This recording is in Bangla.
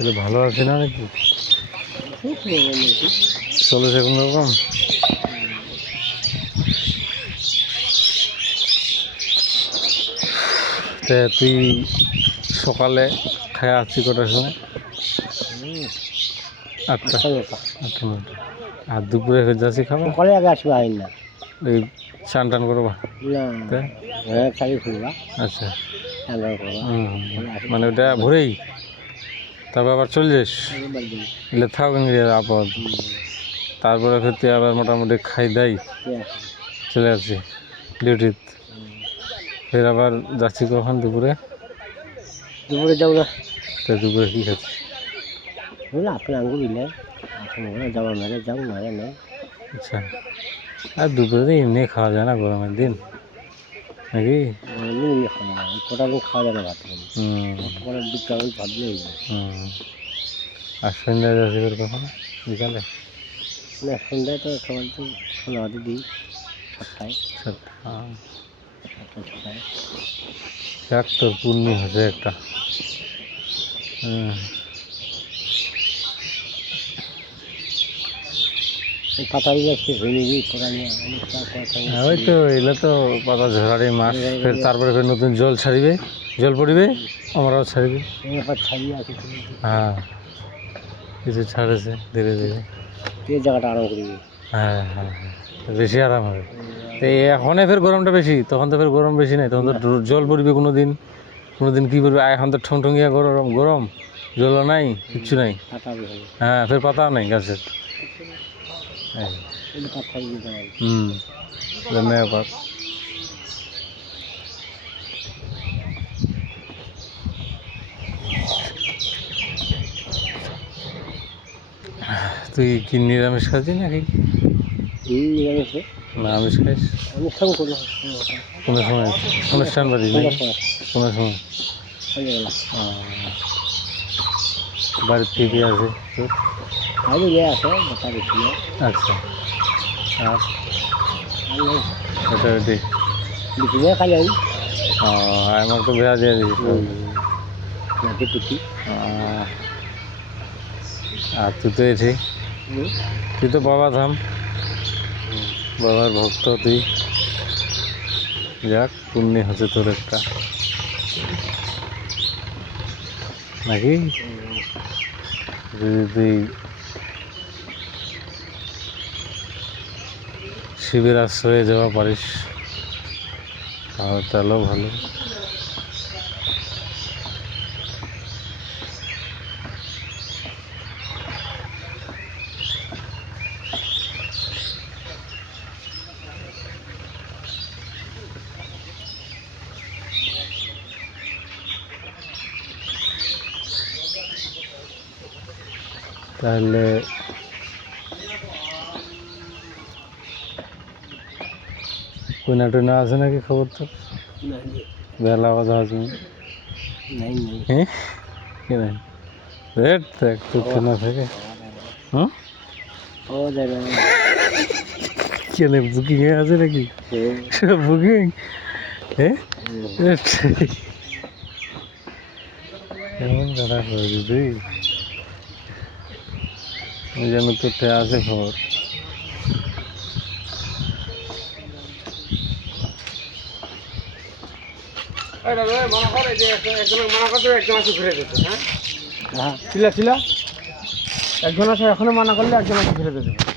ছেলে ভালো আছে না নাকি? চলেছে কোনো রকম তা তুই সকালে খায় আসছি কটার সময়? আটটা। আচ্ছা আটটা আর দুপুরে হয়ে যাচ্ছি খাব সকালে আগে আসবে আইন না। ওই চান টান করবা? না? হ্যাঁ চাকরি খুলবা আচ্ছা। মানে ওটা ভোরেই? তারপর আবার চলে যাস এলে থাক আপদ। তারপরে ফের আবার মোটামুটি খাই দেয় চলে আসছি ডিউটিত। ফের আবার যাচ্ছি কখন? দুপুরে? দুপুরে যাও না। তো দুপুরে কী খাচ্ছি? বুঝলে আপনি আঙ্গুর দিলে আপনি ওখানে যাওয়া মেরে যাও মেরে নেই আচ্ছা। আর দুপুরে তো এমনি খাওয়া যায় না গরমের দিন। নাকি? এমনি এমনি খাওয়া হয় কটা দিন খাওয়া না ভাত করে হুম পরে দুটো হয়ে যায়। হুম। আর সন্ধ্যা যাচ্ছি ফের কখন? বিকালে? না সন্ধ্যায় তো সবাই তো সন্ধ্যাবাদি দিই সপ্তাহে সাতটা হ্যাঁ। এক তোর পূর্ণি হচ্ছে একটা। হুম। ওই তো এগুলো তো পাতা ঝরারি মাছ। ফের তারপরে ফের নতুন জল ছাড়িবে। জল পড়িবে আমরাও ছাড়িবে। হ্যাঁ কিছু ছাড়েছে ধীরে ধীরে। এই জায়গাটা আরাম করবি হ্যাঁ হ্যাঁ হ্যাঁ বেশি আরাম হবে। তো এই এখনে ফের গরমটা বেশি তখন তো ফের গরম বেশি নাই তখন তো জল পড়বে কোনো দিন কোনো দিন কী পড়বে? এখন তো ঠং ঠঙ্গিয়া গরম গরম। জলও নাই কিচ্ছু নাই। হ্যাঁ ফের পাতা নাই গাছের এই, এই পাতা দিয়ে দেওয়া হুম এটা তুই কি নিরামিষ খাচ্ছিস নাকি? নিরামিষে? না আমিষ খাইস অনুষ্ঠান কোনো সময়। অনুষ্ঠান বাড়ি কোনো সময়। সন্ধ্যাবেলা আহ, বাড়ির থেকে আছে। আচ্ছা। এটা আমি আমার তো বেড়া দিয়ে আহ, আর তুই তো এটি তুই তো বাবা ধাম। বাবার ভক্ত তুই। যাক পুণ্যি হচ্ছে তোর একটা। নাকি? যদি শিবের আশ্রয়ে যাওয়া পারিস। তাহলে ভালো। তাহলে কোনা টোনা আছে নাকি খবর তো বেলা কথা আছে নাই নাই হ্যাঁ কি নাই রেট দেখ তুই কেনা থেকে হুম পাওয়া যাবে না কেন বুকিং এ আছে নাকি বুকিং হ্যাঁ কেমন কথা করবি জন্য তোর আছে খবর হ্যাঁ? ছিল একজন আছে এখনও মানা করলে একজন আছে ফিরে দিতে